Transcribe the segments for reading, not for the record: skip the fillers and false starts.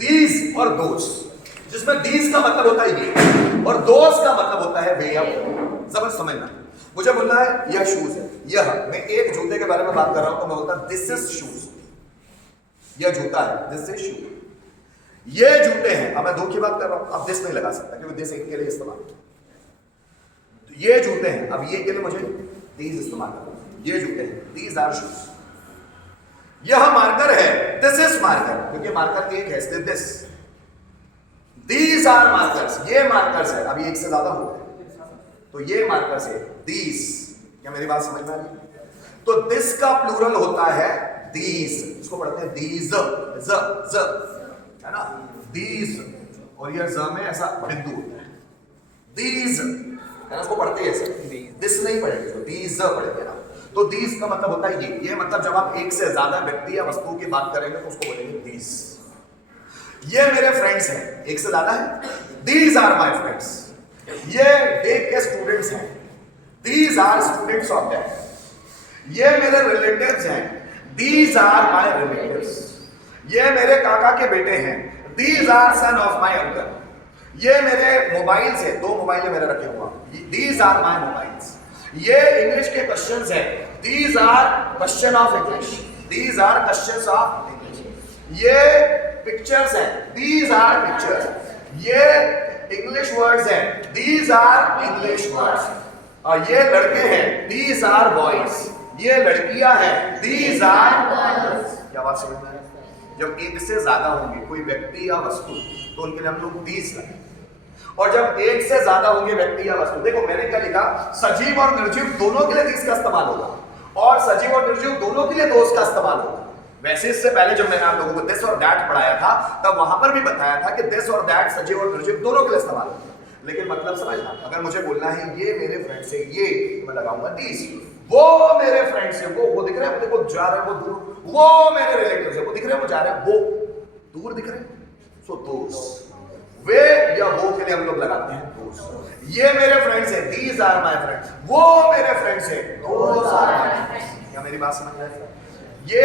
These और those, जिसमें these का मतलब होता है ये और दोज का मतलब होता है वे या जबर समझना। मुझे बोलना है यह शूज है, यह मैं एक जूते के बारे में बात कर रहा हूं तो मैं बोलता दिस इज शूज, यह जूता है, दिस इज शू। ये जूते हैं, अब मैं दो की बात कर रहा हूं, अब दिस नहीं लगा सकता क्योंकि दिस एक के लिए इस्तेमाल। ये जूते हैं, अब ये के लिए मुझे दीज इस्तेमाल करना, ये जूते हैं, दीज आर शूज। यह मार्कर है, दिस इज मार्कर, क्योंकि मार्कर एक है इसलिए दिस। दीज आर मार्कर्स, ये मार्कर्स है, अब ये एक से ज्यादा हो गए तो ये मार्कर्स है, दीज। क्या मेरी बात समझ में आ रही? तो दिस का प्लूरल होता है दीज, इसको पढ़ते हैं दीज, ज है ना, दीज, और ये ज में ऐसा बिंदु होता है, दीज है ना, इसको पढ़ते हैं ऐसे, दिस नहीं पढ़ेंगे तो दीज पढ़ेंगे ना। तो दीज का मतलब होता है ये मतलब जब आप एक से ज्यादा व्यक्ति या वस्तुओं की बात करेंगे तो उसको बोलेंगे दीज। ये मेरे फ्रेंड्स हैं, एक से ज्यादा है, दीज आर माय फ्रेंड्स। ये डेक के स्टूडेंट्स हैं, these are students of deck. ये मेरे रिलेटिव्स हैं, दीज आर माय रिलेटिव्स। ये मेरे काका के बेटे हैं, these are son of my uncle. ये मेरे मोबाइल्स हैं, दो मोबाइल मेरे रखे हुआ, दीज आर माय मोबाइल्स। ये इंग्लिश के क्वेश्चंस हैं, these are question of English, these are questions of English. ये पिक्चर्स हैं, दीज आर पिक्चर्स। ये इंग्लिश वर्ड्स हैं, दीज आर इंग्लिश वर्ड्स। और ये लड़के हैं, दीज आर बॉयज। ये लड़कियां हैं, दीज आर गर्ल्स। क्या बात समझ में? जब एक से ज्यादा होंगे कोई व्यक्ति या वस्तु तो उनके लिए हम लोग दीज लगाएंगे, और जब एक से ज्यादा होंगे व्यक्ति या वस्तु, देखो मैंने क्या लिखा, सजीव और निर्जीव दोनों के लिए दीज का इस्तेमाल होगा और सजीव और निर्जीव दोनों के लिए दोज का इस्तेमाल होगा। वैसे इससे पहले जब मैंने आप लोगों को दिस और दैट पढ़ाया था तब वहां पर भी बताया था कि दिस और दैट सजीव और निर्जीव दोनों के लिए इस्तेमाल होगा, लेकिन मतलब समझना, अगर मुझे बोलना है ये मेरे फ्रेंड से, ये मैं लगाऊंगा दीज। वो मेरे फ्रेंड से, वो दिख रहे हैं, देखो जा रहे हैं वो दूर, वो मेरे रिलेटिव से, वो दिख रहे हैं, वो जा रहे हैं, वो दूर दिख रहे हैं, सो दोस। वे या वो के लिए हम लोग लगाते हैं दोस। ये मेरे फ्रेंड्स हैं, दीज आर माय फ्रेंड्स। वो मेरे फ्रेंड्स हैं, दोस आर माय फ्रेंड्स। क्या मेरी बात समझ में आई? ये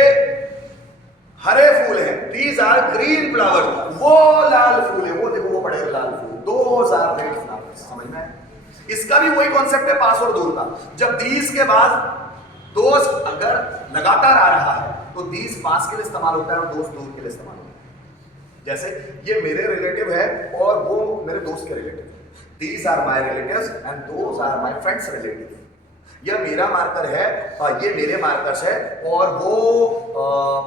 हरे फूल हैं, दीज आर ग्रीन फ्लावर। वो लाल फूल है, वो देखो वो पड़ेगा लाल फूल, दोस आर रेड फ्लावर्स। समझ में? इसका भी वही कॉन्सेप्ट है पास और दूर का। जब दीज के बाद दोस अगर लगातार आ रहा है तो दीज पास के लिए इस्तेमाल होता है और दोस दूर के लिए इस्तेमाल होता है। जैसे ये मेरे रिलेटिव है और वो मेरे दोस्त के रिलेटिव है, these are my relatives and those are my friends relative. यह मेरा मार्कर है और ये मेरे मार्कर्स है और वो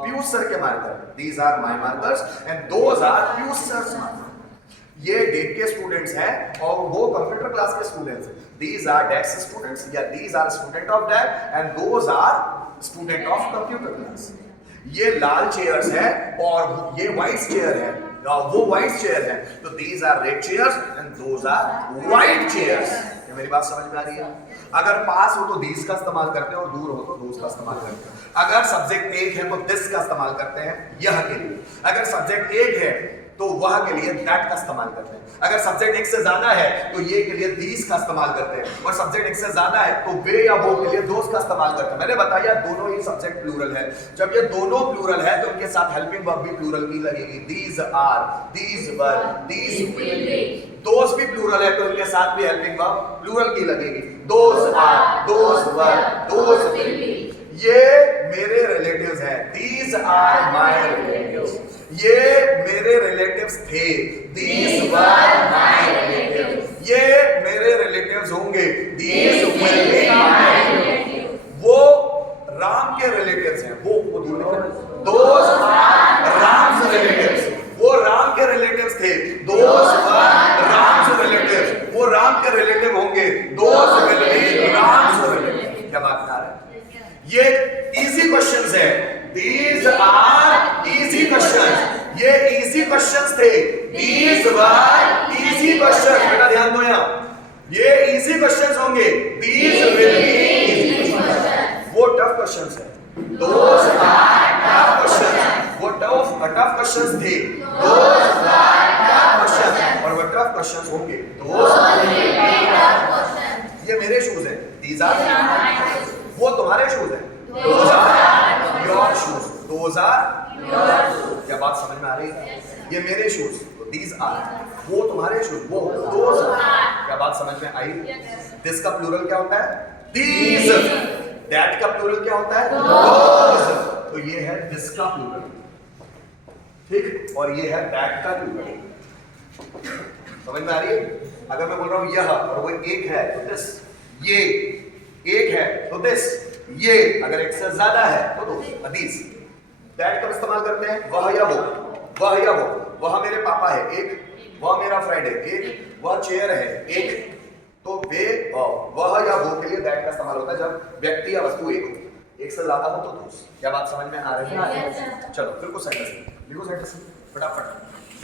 पीयूष सर के marker, these are my markers and those are Piyush sir's marker. ये डेक के स्टूडेंट्स हैं और वो कंप्यूटर क्लास के स्टूडेंट्स हैं, दीज आर डेक्स स्टूडेंट्स या these are student of deck and those are student of computer class. ये लाल चेयर्स है और ये व्हाइट चेयर है, वो व्हाइट चेयर है, तो these are red chairs and those are white chairs. मेरी बात समझ में आ रही है? अगर पास हो तो दीज का इस्तेमाल करते हैं और दूर हो तो दोस का इस्तेमाल करते हैं। अगर सब्जेक्ट एक है तो दिस का इस्तेमाल करते हैं यह के लिए, अगर सब्जेक्ट एक है तो वह के लिए दैट का इस्तेमाल करते हैं, अगर सब्जेक्ट एक से ज्यादा है तो ये के लिए दीज का इस्तेमाल करते हैं, और सब्जेक्ट एक से ज्यादा है तो वे या वो के लिए दोस का इस्तेमाल करते हैं। मैंने बताया दोनों ही सब्जेक्ट प्लूरल है। जब ये दोनों प्लूरल है तो उनके साथ हेल्पिंग वर्ब भी प्लूरल की लगेगी, these are, these were, these will be. Those भी प्लूरल है तो उनके साथ भी हेल्पिंग वर्ब प्लूरल की लगेगी, those are, those were, those will be. ये मेरे रिलेटिव्स हैं, दीज आर माय रिलेटिव्स। ये मेरे रिलेटिव्स थे, दीज वर माय रिलेटिव्स। ये मेरे रिलेटिव्स होंगे, these will be my relatives. वो राम के रिलेटिव्स हैं, वो दूर दिख रहे हैं, दोस आर राम्स रिलेटिव्स। वो राम के रिलेटिव्स थे, दोस वर राम्स रिलेटिव्स। वो राम के रिलेटिव होंगे, दोस विल बी राम्स रिलेटिव्स। क्या बात कर रहे हैं? ये इजी क्वेश्चंस है, these are easy questions। ये इजी क्वेश्चंस थे, these were easy questions। बेटा ध्यान दो यहाँ, ये इजी क्वेश्चंस होंगे, these will be easy questions। वो टफ क्वेश्चंस है, those are tough questions। वो टफ क्वेश्चंस थे, those are tough questions। और वो टफ क्वेश्चंस होंगे, those will be tough questions। ये मेरे शूज हैं, these are वो तुम्हारे शूज हैं, those are your shoes, those are your shoes। क्या बात समझ में आ रही है? ये मेरे शूज, तो दीज आर, वो तुम्हारे शूज, वो दोज आर। क्या बात समझ में आई? दिस का प्लूरल क्या होता है? दीज। दैट का प्लूरल क्या होता है? दोज। तो ये है दिस का प्लूरल, ठीक, और ये है दैट का प्लूरल। समझ में आ रही है? अगर मैं बोल रहा हूं यह और वो एक है तो दिस, ये एक है तो दिस, ये अगर एक से ज्यादा है तो दो, दीज। दैट कब इस्तेमाल करते हैं? वह या वो, वह या वो, वह मेरे पापा है एक, वह मेरा फ्रेंड है एक, वह चेयर है एक। तो वे वह या वो के लिए दैट का इस्तेमाल होता है जब व्यक्ति या वस्तु एक हो, एक से ज्यादा हो तो दोस्त। क्या बात समझ में आ रही है? चलो फिर कुछ सेंटेंस लिखो, सेंटेंस फटाफट।